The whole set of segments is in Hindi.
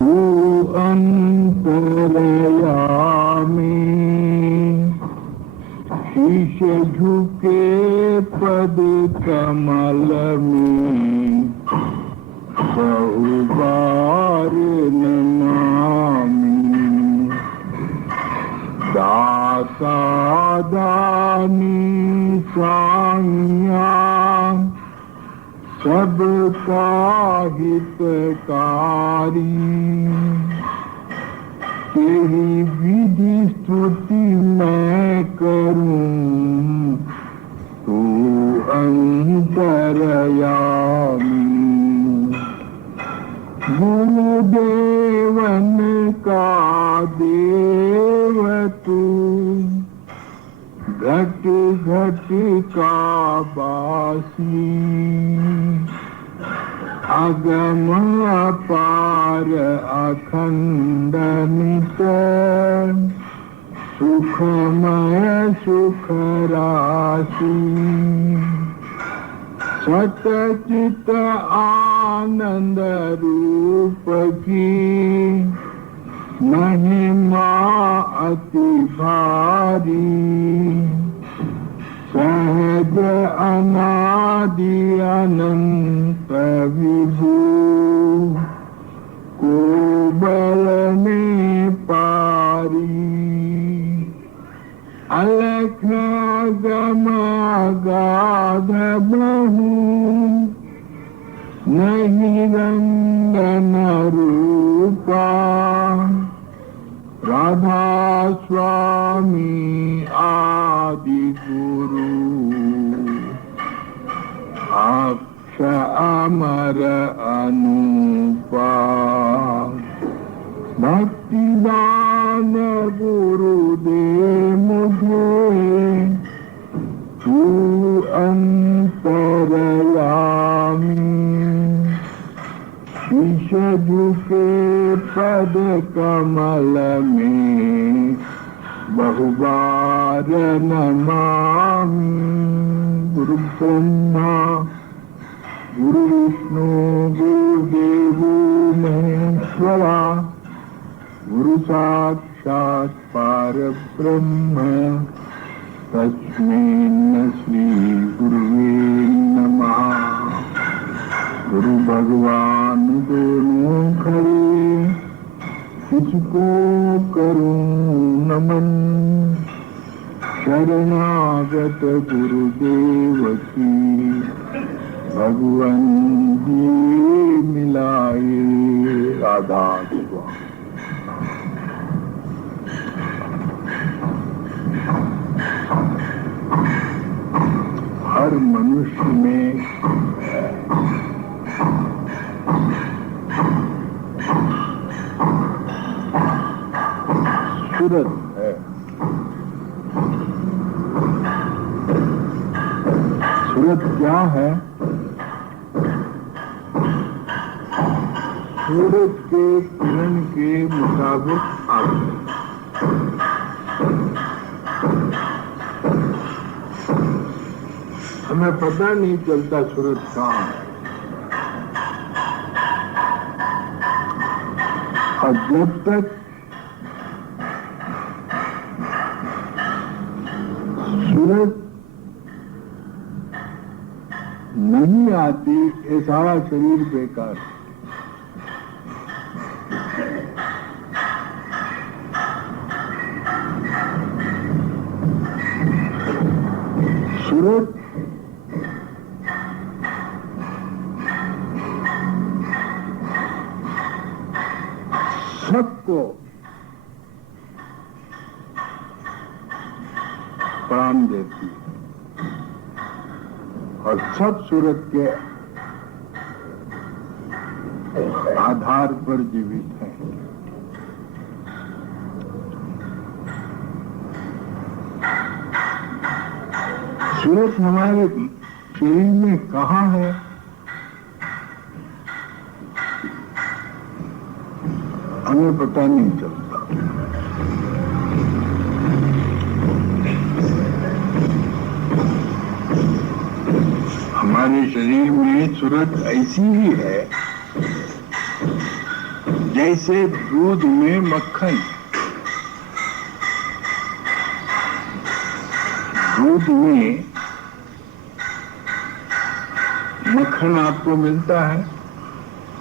तू अंतरयामी शीश झुके पद कमल में बहुबार नमामि। दाता दानी साइया सबका हितकारी, तेरी विधि स्तुति मैं करूं, तू अंतरयामी। गुरुदेवन का देव तू, घट घट का बासी, अगम अपार अखंड नित, सुखमय सुख राशि। सतचित आनंद रूप की महिमा अति भारी, सहज अनादि अनंत विभु, को बल में पारी। अलख गम अगाध बहु, नहीं रंगन रूपा, राधा स्वामी आदि गुरु, अक्ष अमर अनूपा। भक्ति दान गुरु दे मुझे, तू अंतरयामी। शीश झुके पद कमल में बहुबार नमामि। गुरु ब्रह्मा गुरु विष्णु गुरुदेव महेश्वरा, गुरु साक्षात् परब्रह्म, तस्मै श्री गुरुवे नमः। गुरु भगवान दोनों खड़े, किसको करूं नमन। शरणागत गुरुदेव की, भगवन जी मिलाए राधा स्वामी। हर मनुष्य में सूरत है। सूरत क्या है? सूरज के किरण के मुताबिक आते। हमें पता नहीं चलता सूरज कहाँ है, और जब तक सूरज नहीं आती, ये सारा शरीर बेकार। सूरज सबको प्राण देती है, और सब सूरज के आधार पर जीवित हैं। सूरज हमारे शरीर में कहाँ है? हमें पता नहीं चलता। हमारे शरीर में सूरत ऐसी ही है जैसे दूध में मक्खन, दूध में मक्खन आपको मिलता है,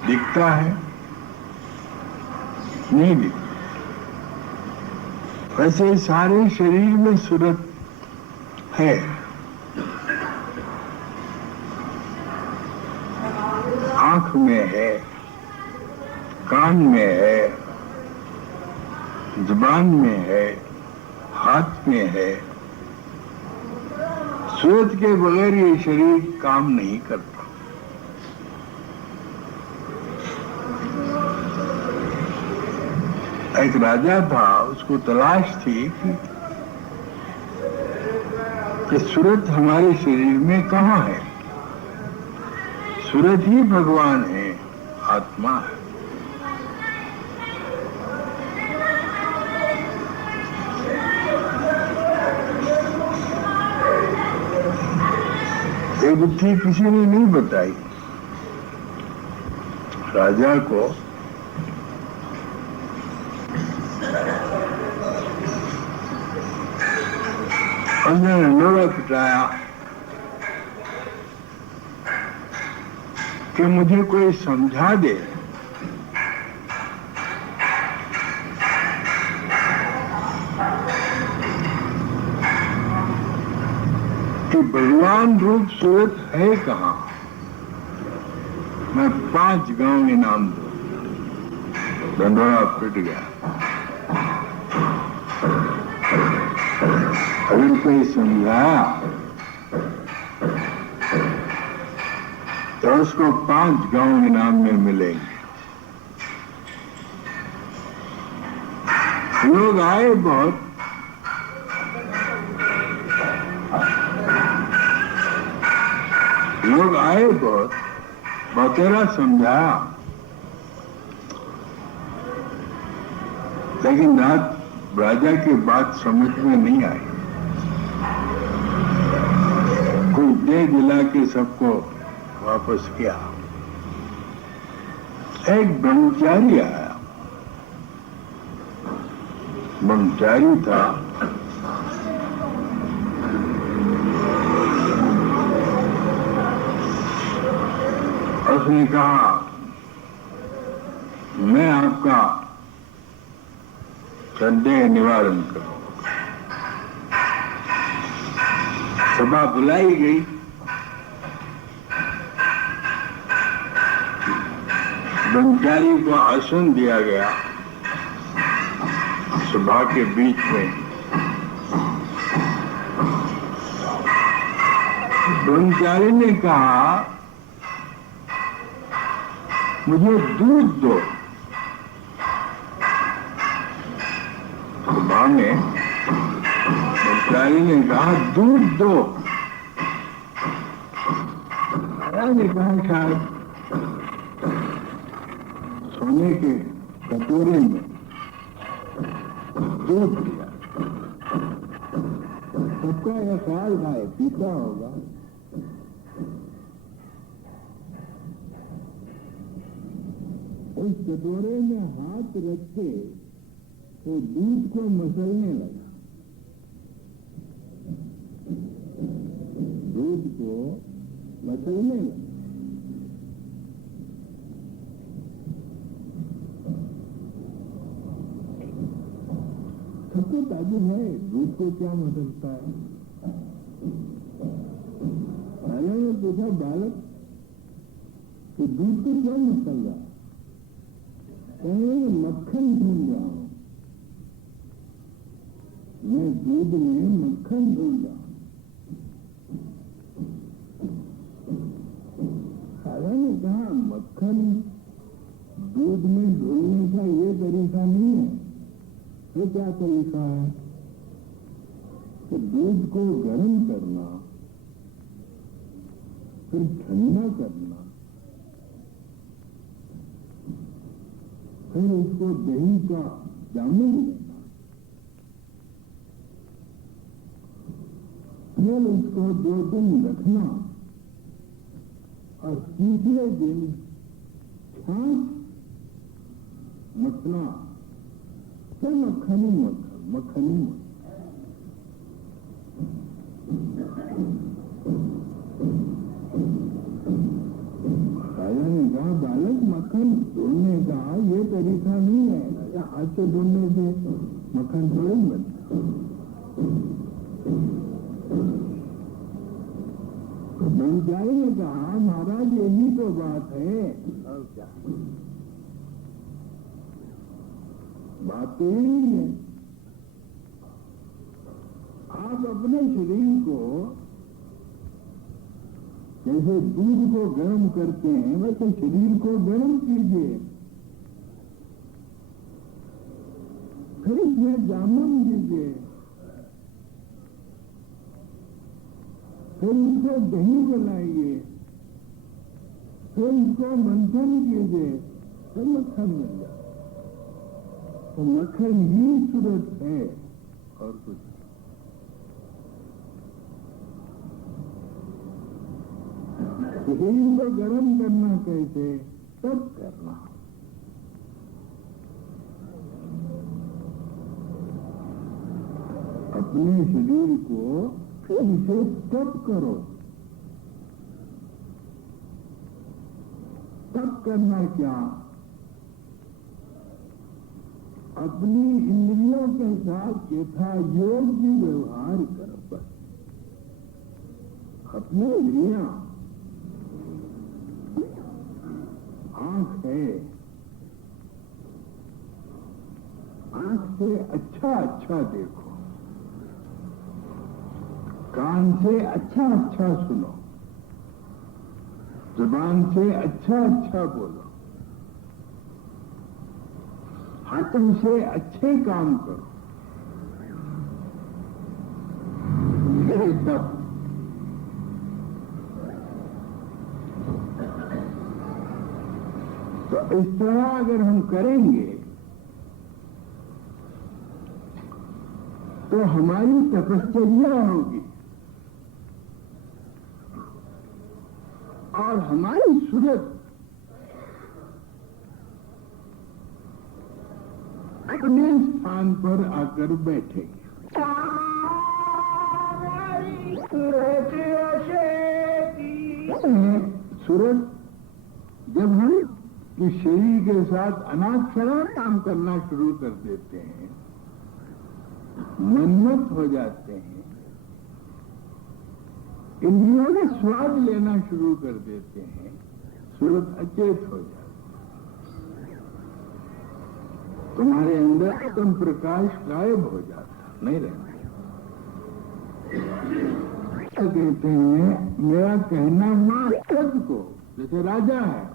दिखता है? नहीं दिखता। वैसे सारे शरीर में सूरत है। आंख में है, कान में है, जुबान में है, हाथ में है। सूरत के बगैर ये शरीर काम नहीं करता। एक राजा था, उसको तलाश थी कि सूरत हमारे शरीर में कहाँ है। सूरत ही भगवान है, आत्मा है। ये बुद्धि किसी ने नहीं बताई राजा को। उसने लोड़ा पिटाया कि मुझे कोई समझा दे कि भगवान रूप सूरत है कहाँ। मैं 5 गांव इनाम दूं। डंडोरा पिट गया। अगर कोई समझाया तो उसको 5 गांव इनाम में मिलेंगे। लोग आए बहुत, लोग आए बहुत, बतेरा समझाया, लेकिन राजा की बात समझ में नहीं आई। कोई दे दिला के सबको वापस किया। एक ब्रह्मचारी आया। ब्रह्मचारी था, उसने कहा मैं आपका संदेह निवारण करूंगा। सभा बुलाई गई। ब्रह्मचारी को आसन दिया गया सभा के बीच में। ब्रह्मचारी ने कहा मुझे दूध दो। सभा में ब्रह्मचारी ने कहा दूध दो। महाराज ने कहा शायद सोने के कटोरे में दूध दिया। सबका यह ख्याल था पीता होगा। उस कटोरे में हाथ रख के तो दूध को मसलने लगा। दूध को मसलने लगा। सबको ताजुब है, दूध को क्या मसलता है। मैंने पूछा बालक कि दूध को क्या मसल रहा? कहने मक्खन ढूंढ रहा हूं मैं, दूध में मक्खन ढूंढ रहा हूं। खाला ने कहा मक्खन दूध में ढूंढने का ये तरीका नहीं है। ये क्या तरीका है कि दूध को गर्म करना, फिर ठंडा करना, फिर उसको दही का जामुन देना, फिर उसको 2 दिन रखना और तीसरे दिन छाछ मखना, क्या मक्खनी मक्खन, मक्खनी मक्खन। राजा ने कहा, बालक मक्खन ढूंढने का ये तरीका नहीं है, राजा हाथ से ढूंढने से मक्खन थोड़े बनता। तो बंजाई ने कहा, महाराज यही तो बात है। और क्या बात तो यही है, आप अपने शरीर को जैसे दूध को गर्म करते हैं वैसे शरीर को गर्म कीजिए, फिर इसमें जामुन दीजिए, फिर इसको दही बनाइए, फिर इसको मंथन कीजिए, तो मक्खन मिल जाए। तो मक्खन ही सूरत है और कुछ। शरीर को गर्म करना कैसे, तब करना। अपने शरीर को इसे तब करो। तब करना क्या, अपनी इंद्रियों के साथ यथा योग्य व्यवहार करो। बस अपनी इंद्रियां, आंख है, आंख से अच्छा अच्छा देखो, कान से अच्छा अच्छा सुनो, जुबान से अच्छा अच्छा बोलो, हाथों से अच्छे काम करो। तब तो इस तरह अगर हम करेंगे तो हमारी तपश्चर्या होगी और हमारी सूरत अपने स्थान पर आकर बैठेगी। सूरत जब हम इस शरीर के साथ अनाक्षरण काम करना शुरू कर देते हैं, मनमत हो जाते हैं, इंद्रियों ने स्वाद लेना शुरू कर देते हैं, सूरत अचेत हो जाती है। तुम्हारे अंदर आत्म प्रकाश गायब हो जाता, नहीं रहना। कहते हैं मेरा कहना मान खुद को, जैसे राजा है,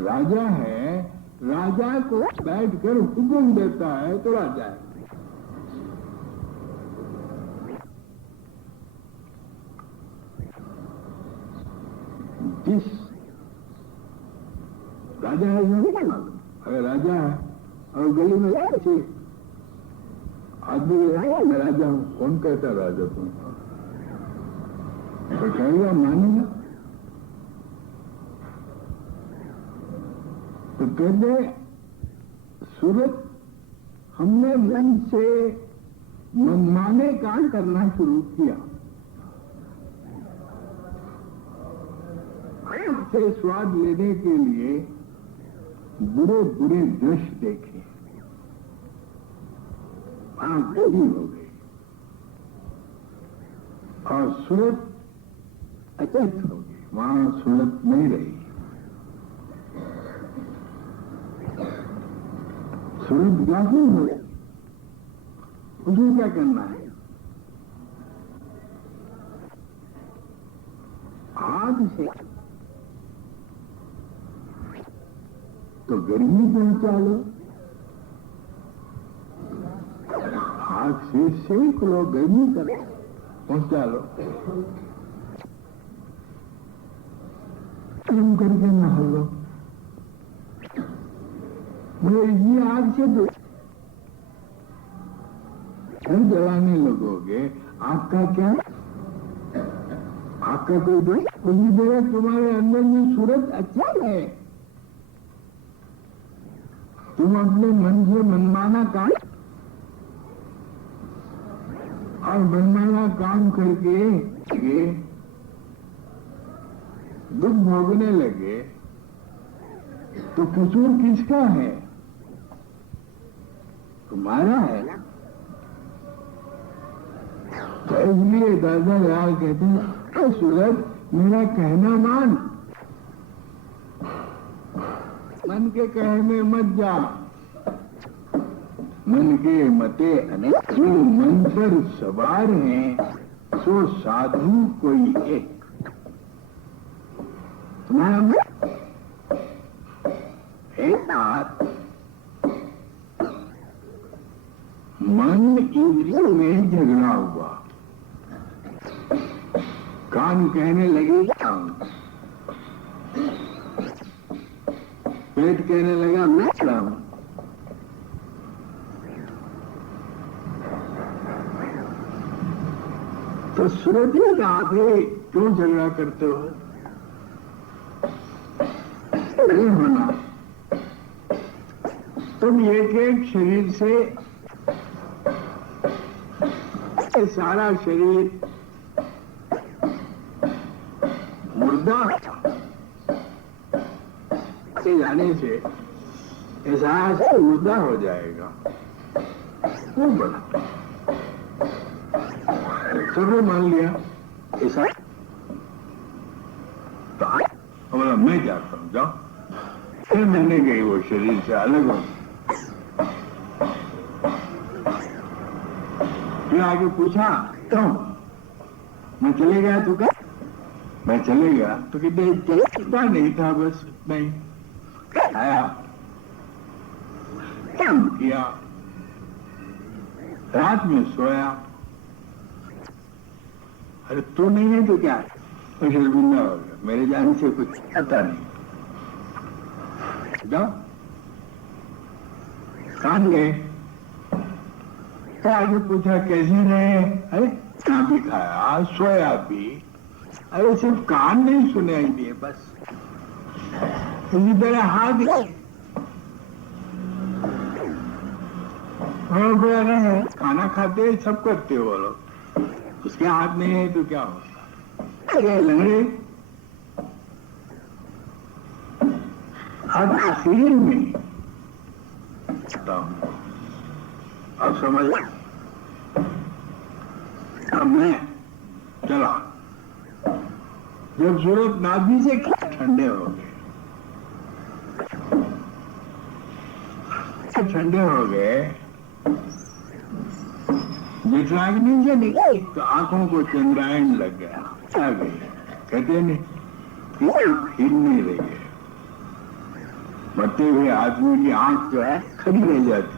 राजा है, राजा को बैठकर हुक्म देता है तो राजा है। जिस राजा है अगर राजा है और गली में ऐसे आदमी मैं राजा हूं, कौन कहता राजा तुम, तो कहेगा मानेगा। तो कहते सूरत हमने मन से मनमाने काम करना शुरू किया, से स्वाद लेने के लिए बुरे बुरे दृश्य देखे, आंख बड़ी हो गई और सूरत अचेत हो गई, वहां सूरत नहीं रही। सूरत गाफिल हो गई, उसमें क्या करना है, आग से तो गर्मी पहुंचा लो, आग से सेक लो, गर्मी कर पहुंचा लो, तुम करके नहा लो। ये आग से तो जलाने लगोगे, आग का क्या, आग का कोई दोष उसी जगह तुम्हारे अंदर में सूरत अच्छा है, तुम अपने मन से मनमाना काम और मनमाना काम करके दुख भोगने लगे तो कसूर किसका है? तुम्हारा है ना। तो इसलिए दादा लाल कहते हैं, सूरज मेरा कहना मान, मन के कहे में मत जा। मन के मते अनेक, जो मन पर सवार हैं सो साधु कोई एक। तुम्हारा मन एक बात, मन इंद्रियों में झगड़ा हुआ, कान कहने लगे पेट कहने लगा मैं चलाऊं। तो सूरज ने कहा क्यों झगड़ा करते हो? नहीं होना, तुम एक एक शरीर से सारा शरीर मुर्दा के जाने से एहसास मुर्दा हो जाएगा। वो बड़ा सबने मान लिया ऐसा, तो बोला मैं जाता हूँ, जाओ। फिर मैंने गई वो शरीर से अलग हो। फिर आगे पूछा क्यों? मैं चले गया तो क्या? मैं चले गया तो चलता नहीं था, बस नहीं आया, काम किया, रात में सोया। अरे तू नहीं है तो क्या? शर्मिंदा हो गया, मेरे जाने से कुछ आता नहीं। जाओ, कहाँ गए? तो आगे पूछा कैसे रहे? अरे खा भी खाया, सोया भी। अरे सिर्फ कान नहीं सुनाई दिए, बस इसी तरह हाथ है, खाना खाते सब करते हो लोग, उसके हाथ नहीं है तो क्या होता? अरे लंगड़े, अब आखिर में अब समझ, अब मैं चला। जब सूरज नाभि से ठंडे हो गए, ठंडे हो गए, जितराग्नि से निकले तो आंखों को चंद्रायण लग गया, आ गई। कहते नहीं हिल नहीं रही है, मरते हुए आदमी की आंख जो है खड़ी रह जाती,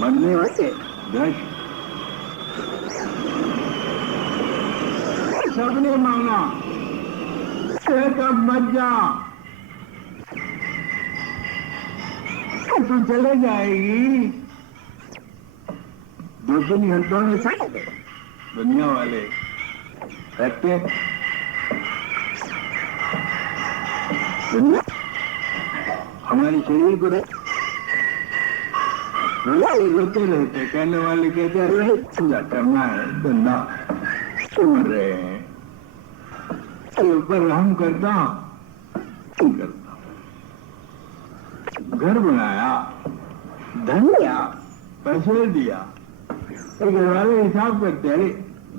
मरने वाले दृश्य सबने मांगा कब मत जा, तू चले जाएगी। 2-3 घंटों में सब दुनिया वाले रहते, हमारे शरीर को रोते रहते, कहने वाले कहते हैं करना है धंधा, मर रहे हैं, ऊपर रहम करता करता। घर बनाया, धन दिया, पैसे दिया, घर वाले हिसाब करते, अरे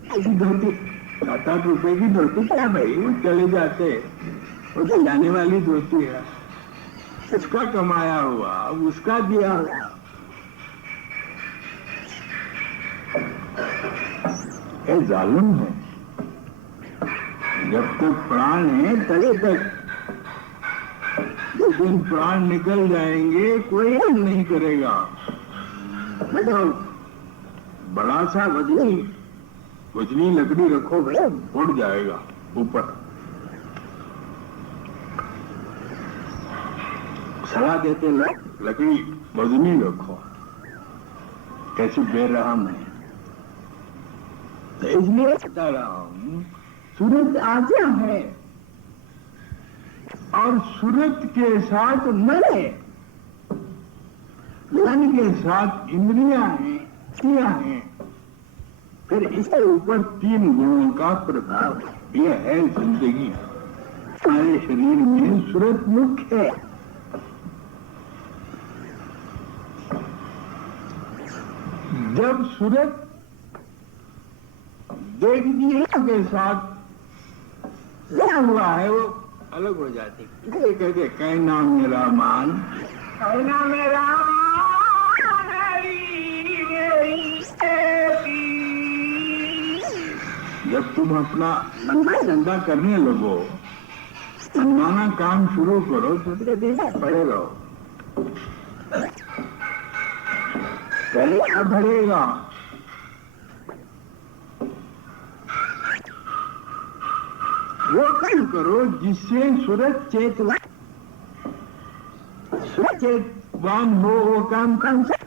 ऐसी धोती 7-8 रुपए की धोती क्या भाई, वो चले जाते, वो तो जाने वाली धोती है, उसका कमाया हुआ, उसका दिया हुआ। ये जालिम है, जब तक प्राण है तभी तक, जिस दिन प्राण निकल जाएंगे कोई नहीं करेगा। मतलब बड़ा सा वजनी लकड़ी रखो भाई, उड़ जाएगा ऊपर। सलाह देते लोग लकड़ी वजनी रखो, कैसी बेरहम है। तो इसलिए बता रहा हूं, सूरज आजा है, और सूरत के साथ मन है, मन के साथ इंद्रियां हैं, क्रिया हैं, फिर इसके ऊपर 3 गुणों का प्रभाव है। यह है जिंदगी। हमारे शरीर में सूरत मुख्य है। जब सूरत देखने के साथ लगा हुआ है वो अलग हो जाती है। कहते कहना मेरा मान, कहना मेरा जब तुम अपना मनमाना धंधा करने लगो, मनमाना काम शुरू करो तो पड़े रहो। पहले क्या बढ़ेगा? वो काम करो जिससे सूरत चेतवान हो। वो काम कौन सा?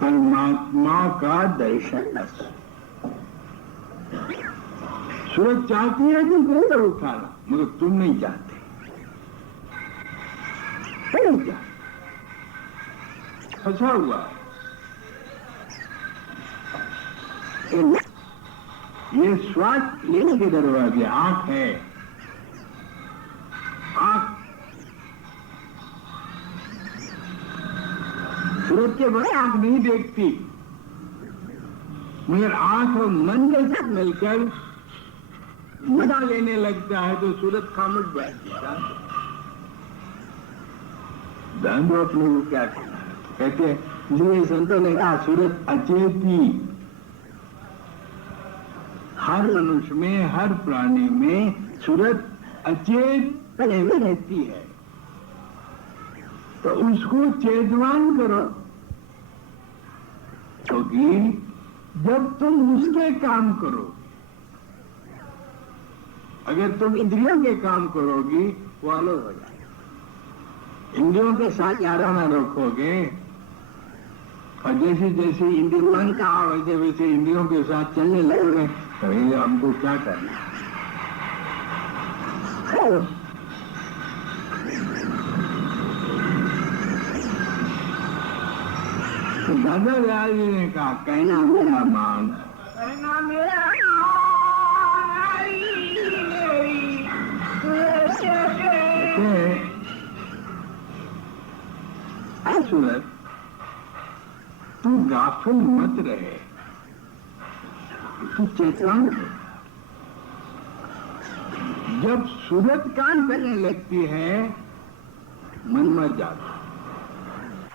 परमात्मा का दर्शन। सूरत चाहती है कि ऊपर उठाना, मगर तुम नहीं चाहते। क्या फंसा हुआ ये श्वास लेने के दरवाजे आंख है। आंख सूरत के बड़े आंख नहीं देखती, मगर आंख और मन के साथ मिलकर मजा लेने लगता है तो सूरत खामोश बैठती है। ध्यान दो अपने को क्या कहते हैं। इसलिए संतों ने कहा सूरत अचेती। हर मनुष्य में, हर प्राणी में सूरत अचेत पहले में रहती है, तो उसको चेतवान करो। क्योंकि जब तुम उसके काम करो, अगर तुम इंद्रियों के काम करोगी वो अलग हो जाएगा। इंद्रियों के साथ याराना रखोगे और जैसे जैसे इंद्रियों का वैसे वैसे इंद्रियों के साथ चलने लगोगे तो ये हमको क्या करना है? तो दादा दयाल जी ने कहा कहना मेरा मान, कहना मेरा सूरत तू गाफिल मत रहे, तू चेतवान हो। जब सूरत काम करने लगती है मन मर जाता,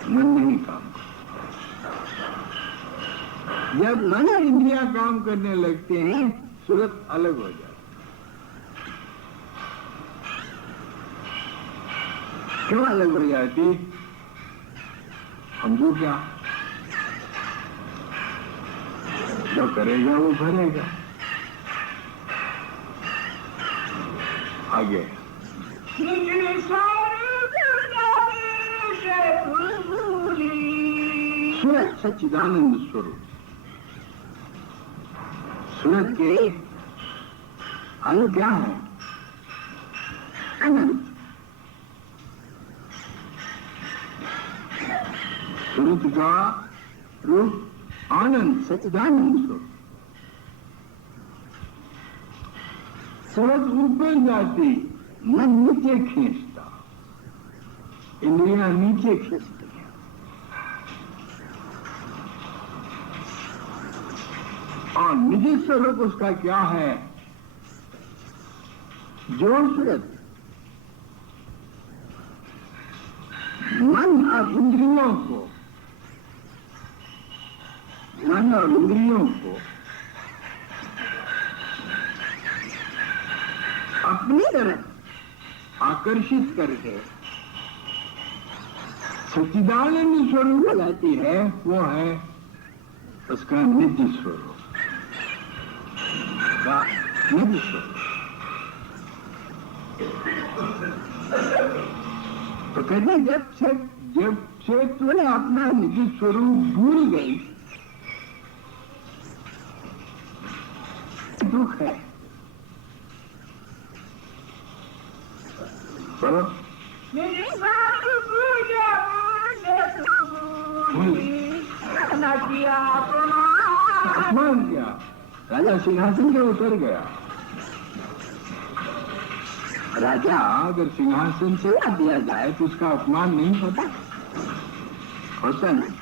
मन नहीं काम। जब मन और इंद्रिया काम करने लगते हैं सूरत अलग हो जाती। क्यों अलग हो जाती? समझो क्या? जो करेगा वो भरेगा। आगे सूरत सच्चिदानंद स्वरूप। सूरत के अंग क्या है? अनंत। सूरत का रूप आनंद, सच्चिदानंद स्वरूप। सूरत ऊपर जाती, मन नीचे खींचता, इंद्रियां नीचे खींचती हैं। और निजी स्वरूप उसका क्या है? जो सूरत मन और इंद्रियों को, मन और इंद्रियों को अपनी तरफ आकर्षित करके सच्चिदानंद स्वरूप लाती है, वो है उसका नित्य स्वरूप, नित्य स्वरूप। तो कहते जब से तूने अपना निजी स्वरूप भूल गई, दुख है। करो। अपमान किया, राजा सिंहासन से उतर गया। राजा अगर सिंहासन से ला दिया जाए तो उसका अपमान नहीं होता? होता नहीं।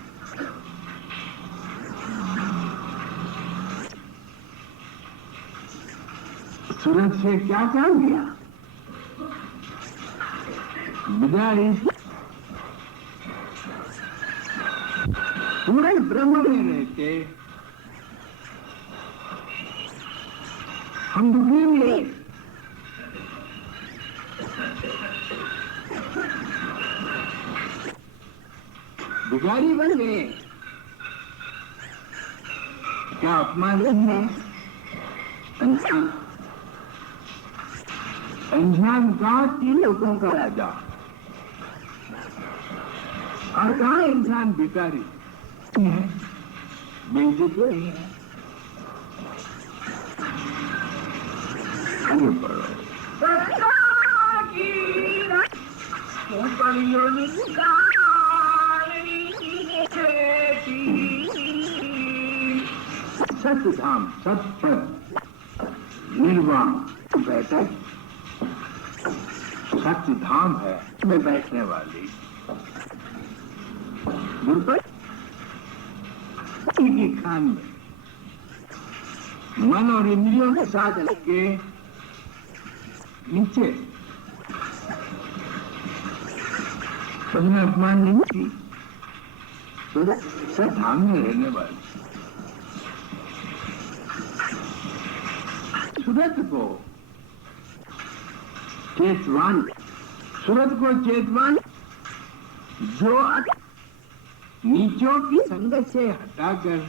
सूरज से क्या कर दिया? बिगाड़ी। सूरज ब्रह्म में रहते हम दुखी हुए। बिगाड़ी बन गए। क्या अपमान है? इंसान कहाँ? 3 लोगों का राजा, और कहाँ इंसान भिखारी है, बेइज्जत है। आगे बढ़ो। सत्य धाम, सत्पथ, निर्वाण बैठक सत्य धाम है में बैठने वाली की खान में मन और इंद्रियों के साथ लगे नीचे उसमें अपमान नहीं थी। सत्य धाम में रहने वाली सूरत को चेतवान, सूरत को चेतवान जो नीचों की संगत से हटाकर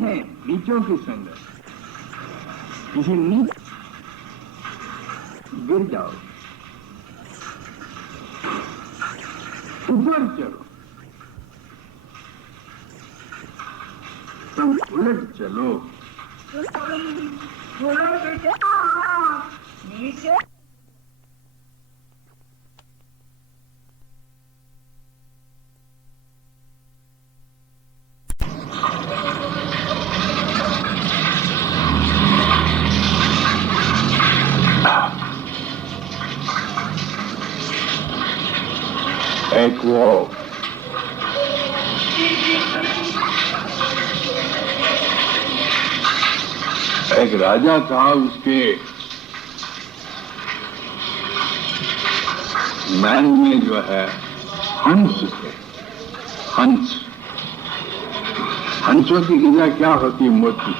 है, नीचों की संगत, किसी नीच गिर जाओ, ऊपर चलो, तुम उलट चलो। नीचे एक वो एक राजा था, उसके महल में जो है हंस थे। हंस, हंसों की गिजा क्या होती है? मोती।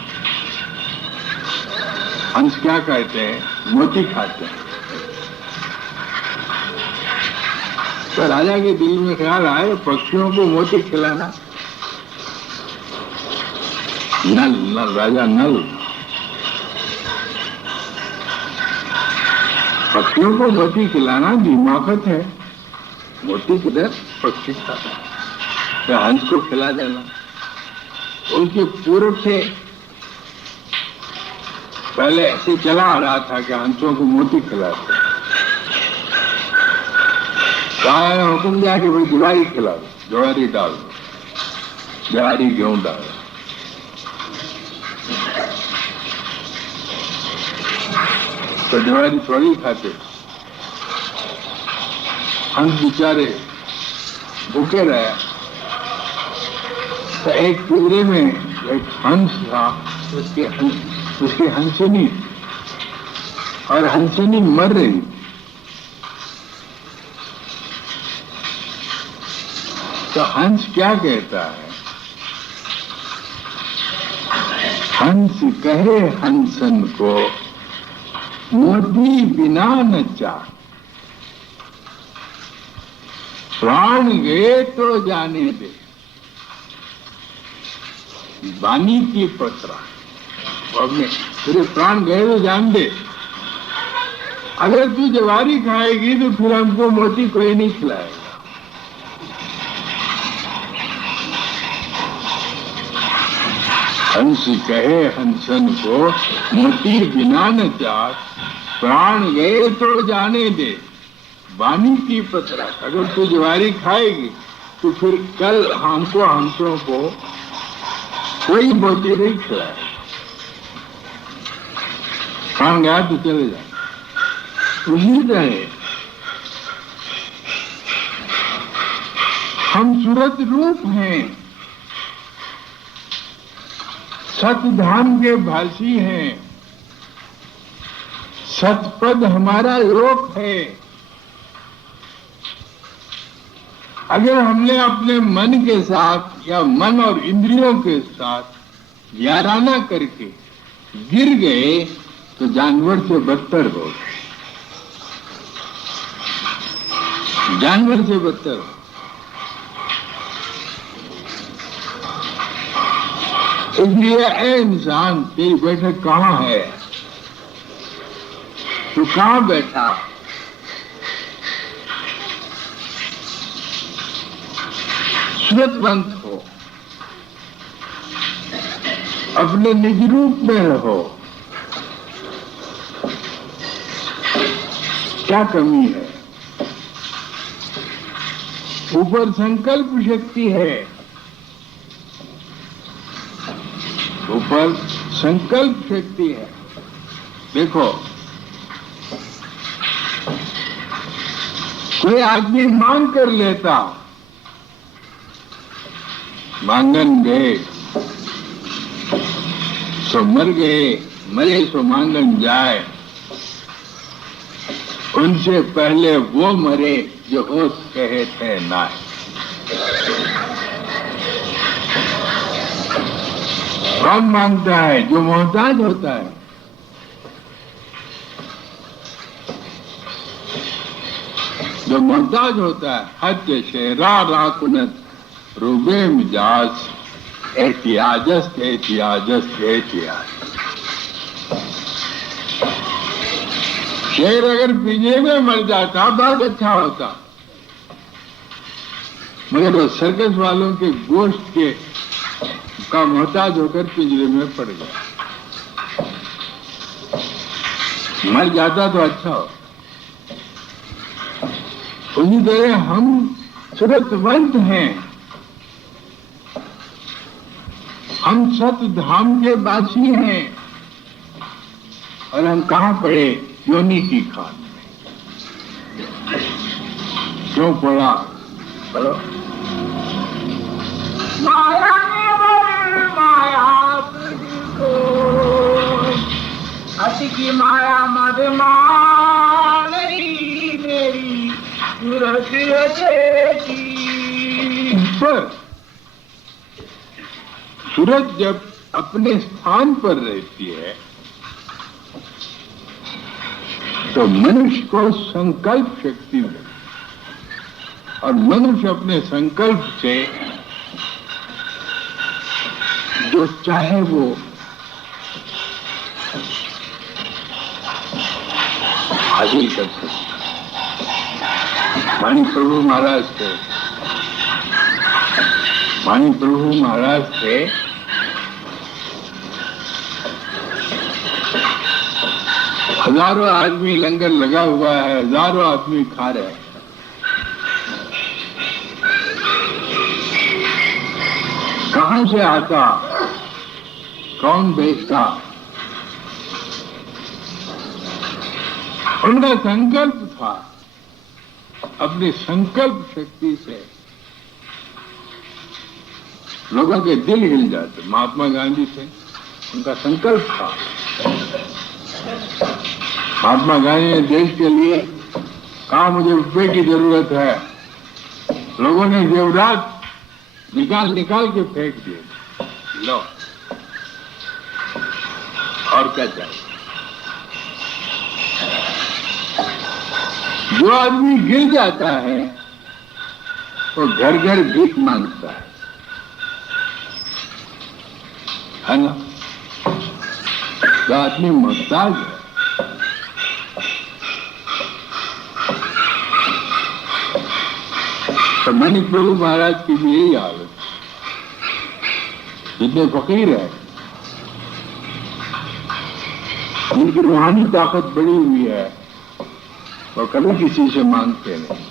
हंस क्या कहते हैं? मोती खाते हैं। तो राजा के दिल में ख्याल आए पक्षियों को मोती खिलाना। नल, नल, राजा नल पक्षियों को मोती खिलाना दिमागत है। मोती किधर? पक्षी खाता है, तो हंस को खिला देना। उनके पूर्व से पहले ऐसे चला आ रहा था कि हंसों को मोती खिलाते। कहा हुक्म दिया कि भाई दिवाली खिला दो, ज्वारी डाल दो, ज्वारी गेहूं डाल दो। तो ज्वारी थोड़ी खाते, हंस बेचारे भूखे रहे। तो एक पिंजरे में एक हंस था, उसकी हंसनी, और हंसनी मर रही। तो हंस क्या कहता है? हंस कहे हंसन को मोती बिना न चाह, प्राण गए तो जाने दे, बानी की पसरा। अपने तेरे प्राण गए तो जान दे। अगर तू ज्वारी खाएगी तो फिर हमको मोती कोई नहीं खिलाएगा। हंस कहे हंसन को मोती बिना न चार, प्राण गए तो जाने दे वाणी की पतरा। अगर तू ज्वारी खाएगी तो फिर कल हमको हंसों को कोई मोती नहीं खिलाए। प्राण गया तो चले जाए। उसी तरह हम सूरत रूप हैं, सतधाम के भाषी हैं, सतपद हमारा लोक है। अगर हमने अपने मन के साथ या मन और इंद्रियों के साथ याराना करके गिर गए तो जानवर से बदतर हो, जानवर से बदतर हो। इसलिए ए इंसान, तेरी बैठक कहाँ है? तू कहाँ बैठा? सूरतवंत हो, अपने निज रूप में रहो। क्या कमी है? ऊपर संकल्प शक्ति है, ऊपर संकल्प शक्ति है। देखो, कोई आदमी मांग कर लेता, मांगन गए सो मर गए, मरे सो मांगन जाए। उनसे पहले वो मरे जो होश कहे थे ना। कौन मांगता है? जो मोहताज होता है। जो मोहताज होता है। हज शेरा राकुनत रूबे मिजाज एहतियाजस एहतियाजस एहतियाज। शेर अगर पिंजरे में मर जाता बहुत अच्छा होता, मगर वो सर्कस वालों के गोश्त के का मोहताज होकर पिंजरे में पड़ गया। मर जाता तो अच्छा हो। उसी तरह हम सूरतवंत हैं, हम सतधाम के वासी हैं, और हम कहाँ पड़े? योनि की खान में। क्यों पड़ा? बोलो। माया माया तुझको, अति की माया मद मारी मेरी सूरत की। पर सूरत जब अपने स्थान पर रहती है तो मनुष्य को संकल्प शक्ति मिलती, और मनुष्य अपने संकल्प से जो चाहे वो हासिल कर सकता। वाणी प्रभु महाराज से हजारों आदमी लंगर लगा हुआ है, हजारों आदमी खा रहे हैं। कहां से आता? कौन बेचता? उनका संकल्प था। अपनी संकल्प शक्ति से लोगों के दिल हिल जाते। महात्मा गांधी थे, उनका संकल्प था। महात्मा गांधी ने देश के लिए कहा मुझे रुपये की जरूरत है। लोगों ने जेवरात निकाल के फेंक दिए। लो, और क्या चाहिए? जो आदमी गिर जाता है वो घर घर भीख मांगता है ना? जो आदमी मोहताज है, तो मानिक प्रभु महाराज की भी यही हालत। जितने फकीर है उनकी रूहानी ताकत बढ़ी हुई है, वो कभी किसी से मांगते नहीं।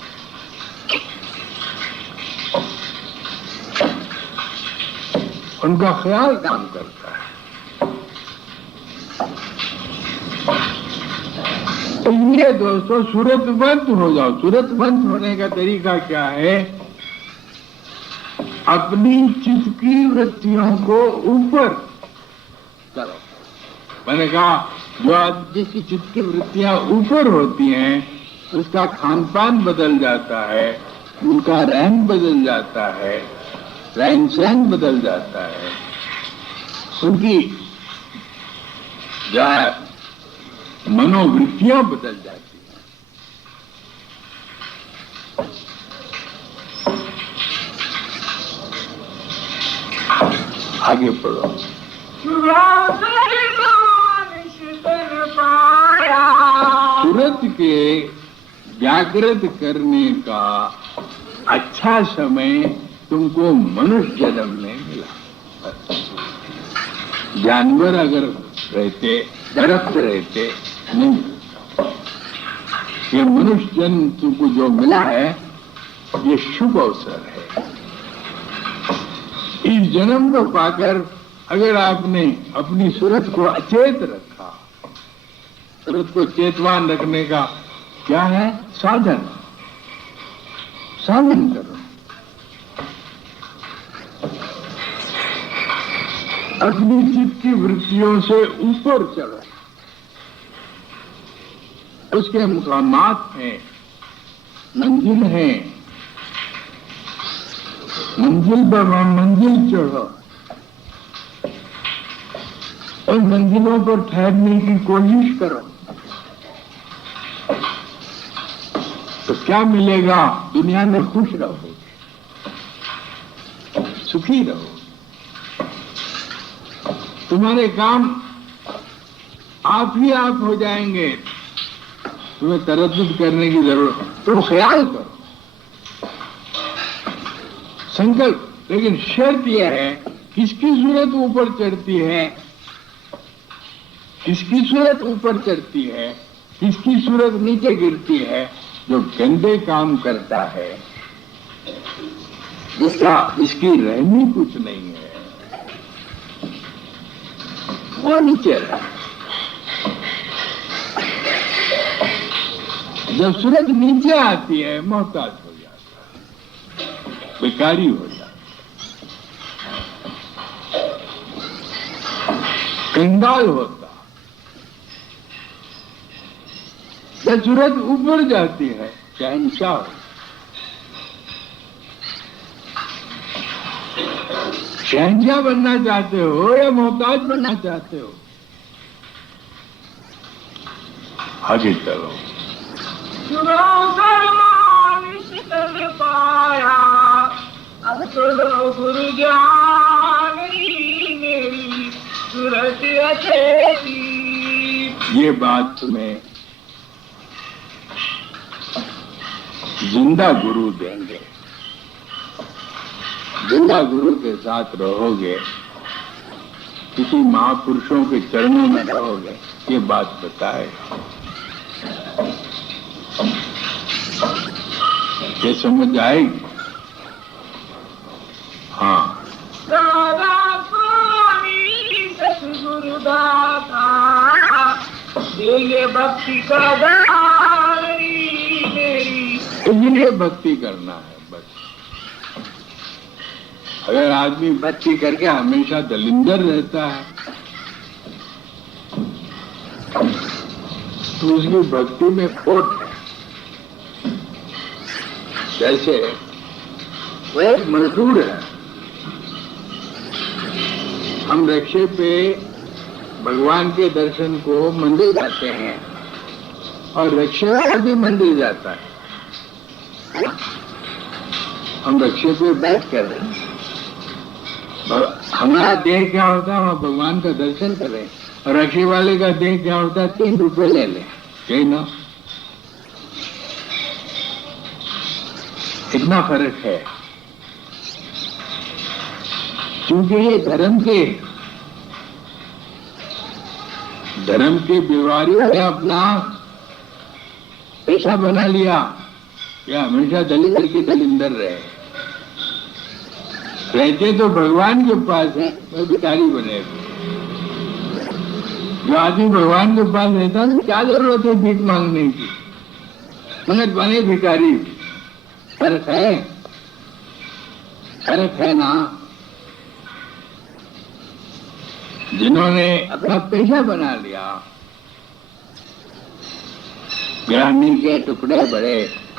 उनका ख्याल काम करता है। इसलिए दोस्तों सूरतवंत हो जाओ। सूरतवंत होने का तरीका क्या है? अपनी चित्त की वृत्तियों को ऊपर करो। मैंने कहा जो आदमी की चित्त की वृत्तियां ऊपर होती हैं उसका खान पान बदल जाता है, उनका रहन बदल जाता है, रहन सहन बदल जाता है, उनकी मनोवृत्तियां बदल जाती हैं। आगे पढ़ो। सूरत के जागृत करने का अच्छा समय तुमको मनुष्य जन्म में मिला। जानवर अगर रहते, दरख्त रहते नहीं। ये मनुष्य जन्म तुमको जो मिला है ये शुभ अवसर है। इस जन्म को पाकर अगर आपने अपनी सूरत को अचेत रखा, सूरत को चेतवान रखने का क्या है? साधन करो। अपनी चित्त की वृत्तियों से ऊपर चढ़ो। उसके मुकामात हैं, मंजिल है, मंजिल पर मंजिल चढ़ो। उन मंजिलों पर ठहरने की कोशिश करो तो क्या मिलेगा? दुनिया में खुश रहोगे, सुखी रहो, तुम्हारे काम आप ही आप हो जाएंगे, तुम्हें तरद्दुद करने की जरूरत। तो ख्याल करो, संकल्प। लेकिन शर्त यह है किसकी सूरत ऊपर चढ़ती है, किसकी सूरत ऊपर चढ़ती है, किसकी सूरत नीचे गिरती है? जो गंदे काम करता है, इसकी रहनी कुछ नहीं है, वो नीचे रहे। जब सूरत नीचे आती है मोहताज हो जाता है, बेकारी हो जाता है, कंगाल होता। जब सूरत ऊपर जाती है शहंशाह, शहंशाह बनना चाहते हो या मोहताज बनना चाहते हो? आगे चलो। पाया अब तो गुरु ज्ञान मेरी सूरत अच्छी। ये बात तुम्हें जिंदा गुरु देंगे, जिंदा गुरु के साथ रहोगे, किसी महापुरुषों के चरणों में रहोगे, ये बात बताए। ये समझ आएगी? हाँ। दादा स्वामी सतगुरुदाता देंगे भक्ति का दान मेरी। इन्हें भक्ति करना है बस। अगर आदमी भक्ति करके हमेशा दलिंदर रहता है तो उसकी भक्ति में खोट है। जैसे वो एक मजदूर है, हम रिक्शे पे भगवान के दर्शन को मंदिर जाते हैं और रिक्शे वाला भी मंदिर जाता है। हम रिक्शे पे बैठ कर हमारा देह क्या होता है, वहां भगवान का दर्शन करें, और रिक्शे वाले का देह क्या होता है, 3 रुपए ले लें, यही ना? इतना फर्क है। क्योंकि ये धर्म के धर्म के व्यवहारियों ने अपना पेशा बना लिया, या हमेशा दलिंदर के दलिंदर रहे। रहते तो भगवान के पास है, वह भिखारी बने। जो आदमी भगवान के पास रहता है, क्या जरूरत है भीख मांगने की, मगर बने भिखारी। फर्क है ना। जिन्होंने अपना पेशा बना लिया, ग्रामीण के टुकड़े बड़े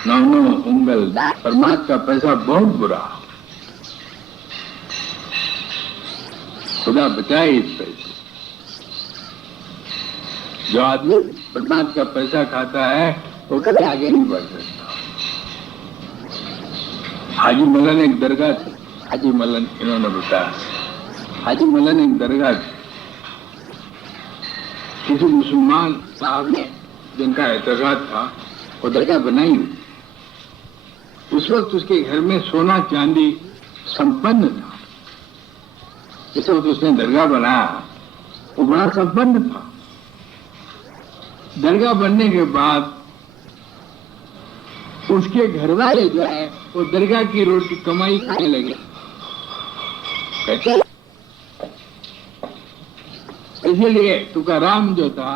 9 उंगल, परमात्मा का पैसा बहुत बुरा। खुदा बचाए इस पैसे। जो आदमी परमात्मा का पैसा खाता है वो कभी आगे नहीं बढ़ सकता। हाजी मलन एक दरगाह थी, हाजी मलन इन्होंने बताया। हाजी मलन एक दरगाह थी, किसी मुसलमान साहब ने, जिनका एतकाद था, वो दरगाह बनाई। उस वक्त उसके घर में सोना चांदी संपन्न था। जिस वक्त उसने दरगाह बनाया वो बड़ा संपन्न था। दरगाह बनने के बाद उसके घर वाले जो है वो दरगाह की रोटी कमाई खाने लगे। इसीलिए तुकाराम जो था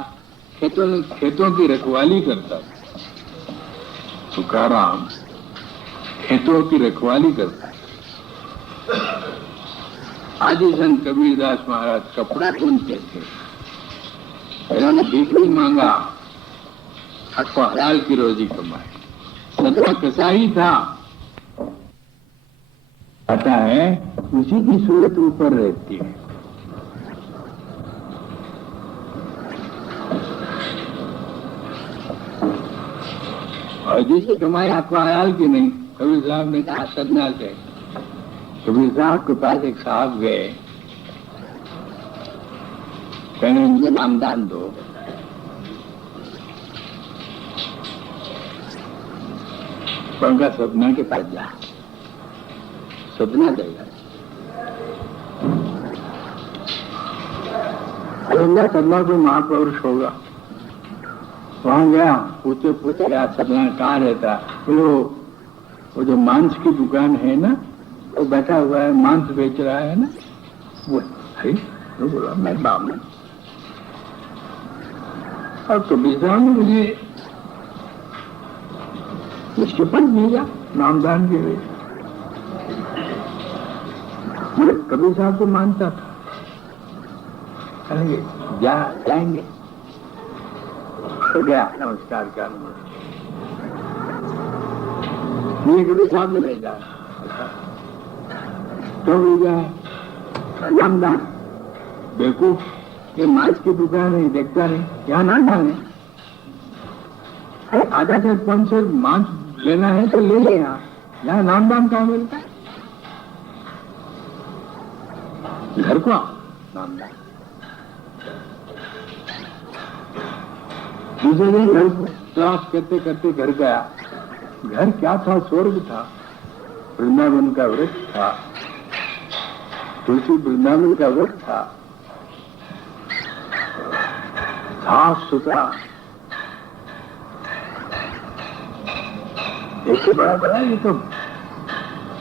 खेतों की रखवाली करता था। तुकाराम खेतों की रखवाली करता। आदि संत कबीरदास महाराज कपड़ा बुनते थे। इन्होंने भीख नहीं मांगा, अथवा हलाल की रोजी कमाई। सदका कसाई था, पता है उसी की सूरत ऊपर रहती है। और जिसकी कमाई आपको हलाल की नहीं। कबीर साहब ने कहा सदना से। कबीर साहब के पास एक साहब गए, कहने मुझे नामदान दो। पंखा सपना के पास जा, सपना देगा। सपना कोई महापुरुष होगा। वहां गया, पूछे यार सपना कहाँ रहता? बोलो वो जो मांस की दुकान है ना, वो बैठा हुआ है, मांस बेच रहा है ना, वो है। तो बोला मैं बामन। और कबीर साहब ने मुझे शिपट दिया नामदान के लिए। कबीर साहब को मानता था, कहेंगे जाएंगे। तो गया, नमस्कार क्या ये कबीर साहब ने भेजा। तो भेजा नामदान। बेवकूफ, ये मांस की दुकान है, देखता नहीं, यहाँ ना ढाले। आधा से 500 मांस लेना है तो ले ले। यहाँ नामदान कहाँ मिलता है? घर को नामदान। दूसरे दिन घर तलाश करते करते घर गया। घर क्या था? स्वर्ग था। वृंदावन का वृक्ष था, तुलसी वृंदावन का वृक्ष था, साफ सुथरा। देखिए बड़ा बड़ा ये तो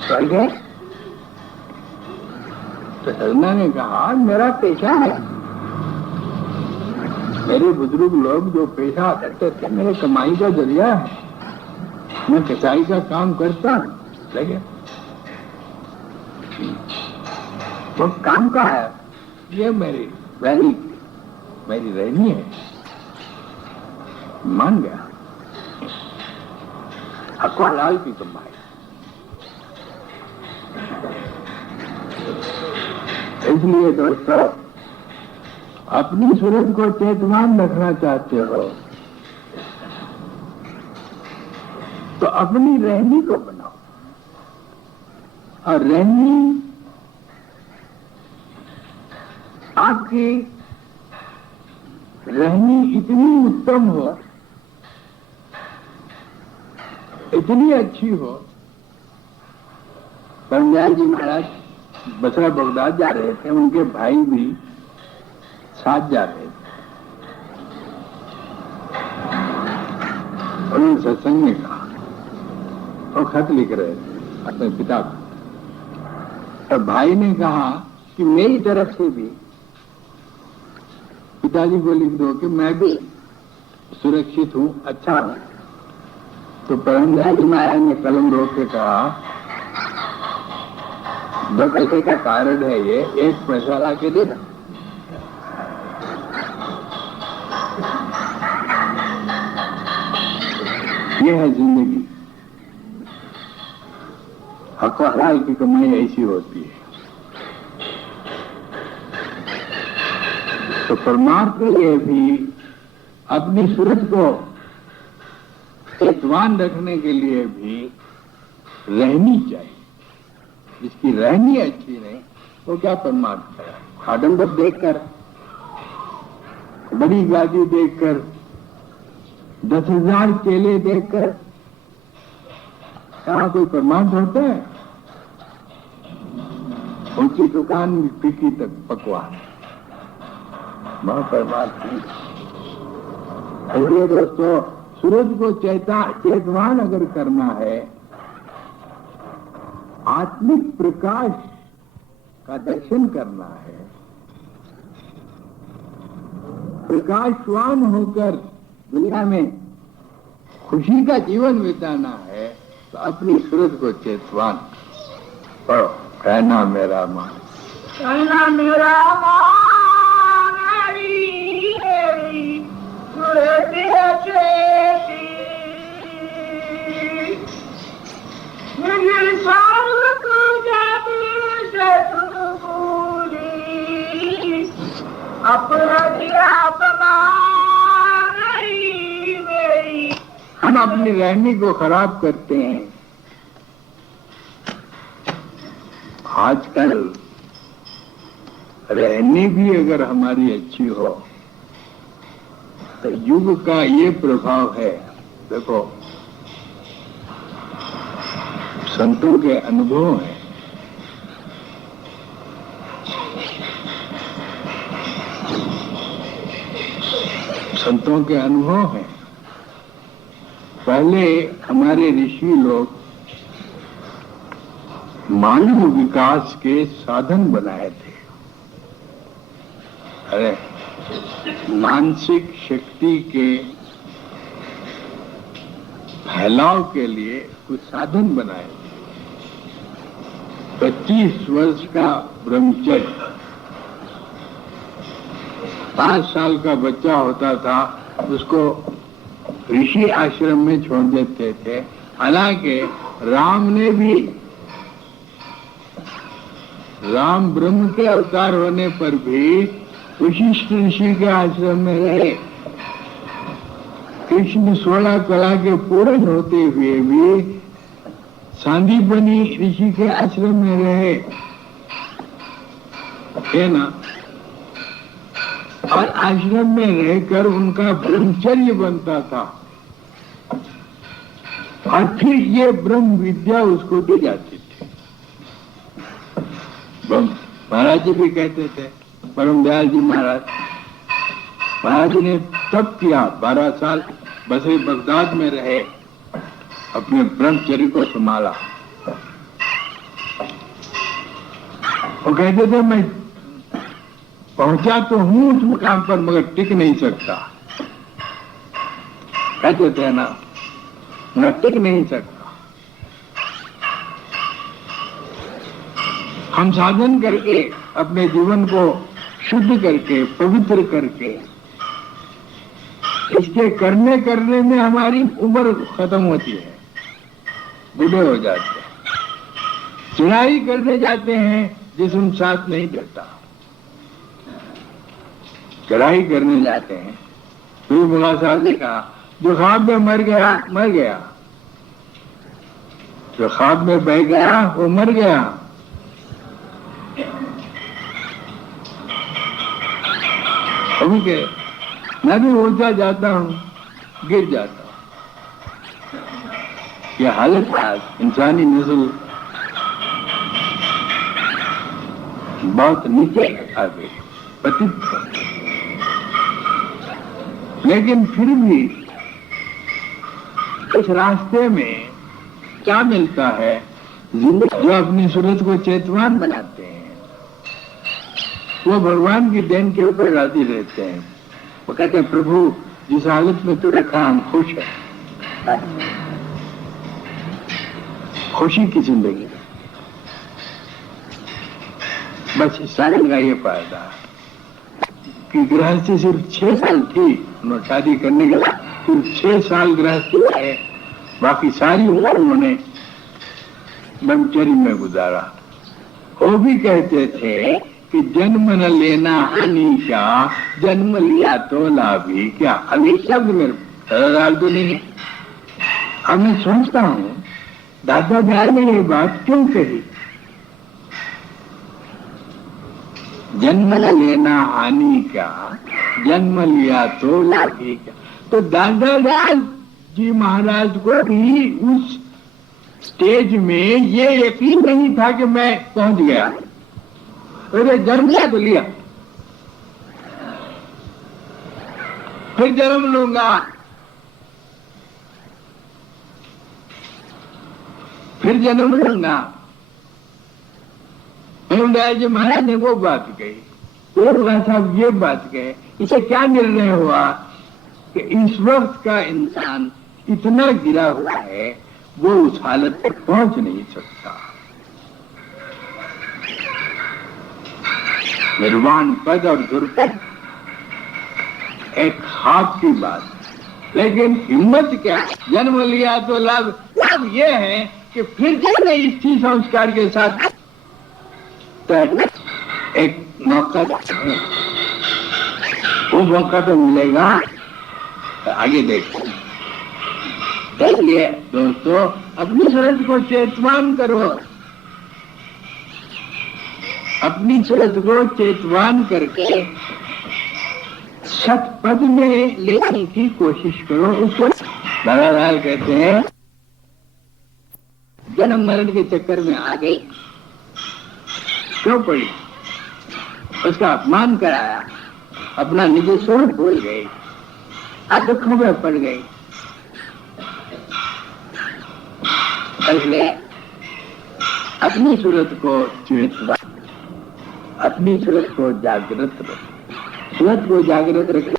स्वर्ग है। तो सरना ने कहा मेरा पेशा है। मेरे बुजुर्ग लोग जो पेशा करते थे मेरे कमाई का जरिया है। मैं कसाई का काम करता हूं, लगे वो काम का है। ये मेरी रहनी है। मान गया। हक हलाल की कमाई। इसलिए दोस्तों, अपनी सूरत को चेतवान रखना चाहते हो तो अपनी रहनी को बनाओ। और रहनी आपकी रहनी इतनी उत्तम हो, इतनी अच्छी हो। पंजाब जी महाराज बसरा बगदाद जा रहे थे, उनके भाई भी साथ जा रहे थे। उन्होंने सत्संग में कहा, और खत लिख रहे थे अपने पिता को। और भाई ने कहा कि मेरी तरफ से भी पिताजी को लिख दो कि मैं भी सुरक्षित हूं, अच्छा हूं। तो परमदास महाराज ने कलम रोक के कहा, 2 पैसे का कारण है ये, 1 पैसा ला के देना। ये है जिंदगी। हक हलाल की कमाई ऐसी होती है। तो परमार्थ के लिए भी अपनी सूरत को चेतवान रखने के लिए भी रहनी चाहिए। जिसकी रहनी अच्छी नहीं, वो क्या परमार्थ है? आडंबर देखकर, बड़ी गादी देखकर, 10,000 केले देखकर कहाँ कोई परमार्थ होता है? ऊंची दुकान में फीकी तक पकवान, वहां परमार्थ नहीं। इसलिए दोस्तों, सूरज को चेतवान अगर करना है, आत्मिक प्रकाश का दर्शन करना है, प्रकाशवान होकर दुनिया में खुशी का जीवन बिताना है, तो अपनी सूरज को चेतवान पढ़ो। कहना मेरा मान, कहना मेरा मान, सूरज है चेती, मुझे साल को जाती से तू भूली, अपना दिया अपना नहीं। हम अपनी रहनी को खराब करते हैं। आजकल रहनी भी अगर हमारी अच्छी हो, तो युग का ये प्रभाव है। देखो, संतों के अनुभव है, संतों के अनुभव है। पहले हमारे ऋषि लोग मानव विकास के साधन बनाए थे। अरे, मानसिक शक्ति के फैलाव के लिए कुछ साधन बनाए थे। 25 वर्ष का ब्रह्मचर्य, 5 साल का बच्चा होता था, उसको ऋषि आश्रम में छोड़ देते थे। हालांकि राम ने भी, राम ब्रह्म के अवतार होने पर भी वशिष्ठ ऋषि के आश्रम में रहे। कृष्ण 16 कला के पूर्ण होते हुए भी सांदीपनी ऋषि के आश्रम में रहे, है ना। और आश्रम में रहकर उनका ब्रह्मचर्य बनता था, और फिर ये ब्रह्म विद्या उसको दी जाती थी। महाराज जी भी कहते थे, परम दयाल जी महाराज जी ने तप किया, 12 साल बसरे बगदाद में रहे, अपने ब्रह्मचर्य को संभाला। वो कहते थे, मैं पहुंचा तो हूं उस मुकाम पर, मगर टिक नहीं सकता। कहते थे ना, मैं टिक नहीं सकता। हम साधन करके अपने जीवन को शुद्ध करके, पवित्र करके, इसके करने में हमारी उम्र खत्म होती है, बूढ़े हो जाते हैं। चढ़ाई करने जाते हैं, जिस्म साथ नहीं देता। चढ़ाई करने जाते हैं, गुरु मुला साहब ने कहा, जो ख्वाब में मर गया मर गया, जो ख्वाब में बह गया वो मर गया। अभी के मैं भी ऊंचा जाता हूँ, गिर जाता हूँ। यह हालत है, इंसानी नस्ल बहुत नीचे आ गई, पतित। लेकिन फिर भी इस रास्ते में क्या मिलता है? जिंदगी जो अपनी सूरत को चेतवान बनाते हैं वो भगवान की देन के ऊपर राजी रहते हैं। वो कहते हैं प्रभु जिस हालत में तू रखा हम खुश है। खुशी की जिंदगी, बस सारे का ये फायदा कि गृहस्थी सिर्फ 6 साल थी। उन्होंने शादी करने के बाद सिर्फ 6 साल गृहस्थी है, बाकी सारी उम्र उन्होंने ब्रह्मचर्य में गुजारा। वो भी कहते थे कि जन्म न लेना हानि क्या, जन्म लिया तो लाभ ही क्या। अब ये शब्द मेरे सरल तो नहीं है। अब मैं सोचता हूँ दादा भाई ने ये बात क्यों कही? जन्म न लेना हानि क्या, जन्म लिया तो लाभ ही क्या। तो दादादास जी महाराज को भी उस स्टेज में ये यकीन नहीं था कि मैं पहुंच गया। अरे जन्म लिया तो लिया, फिर जन्म लूंगा, फिर जन्म लूंगा। जी महाराज ने वो बात कही और साहब ये बात कहे। इसे क्या निर्णय हुआ कि इस वक्त का इंसान इतना गिरा हुआ है वो उस हालत तक पहुंच नहीं सकता। निर्वाण पद और दुर्पद एक हाथ की बात, लेकिन हिम्मत क्या? जन्म लिया तो लाभ ये है कि फिर जो इसी संस्कार के साथ एक मौका, वो मौका तो मिलेगा, आगे देखो। इसलिए दोस्तों अपनी सूरत को चेतवान करो, अपनी सूरत को चेतवान करके सतपद में लेने की कोशिश करो। उसको दादालाल कहते हैं जन्म मरण के चक्कर में आ गई, क्यों पड़ी? उसका अपमान कराया, अपना निज स्वरूप भूल गई, अब दुखों में पड़ गई। इसलिए अपनी सूरत को चेतवा, अपनी सूरत को जागृत रखो। सूरत को जागृत रखने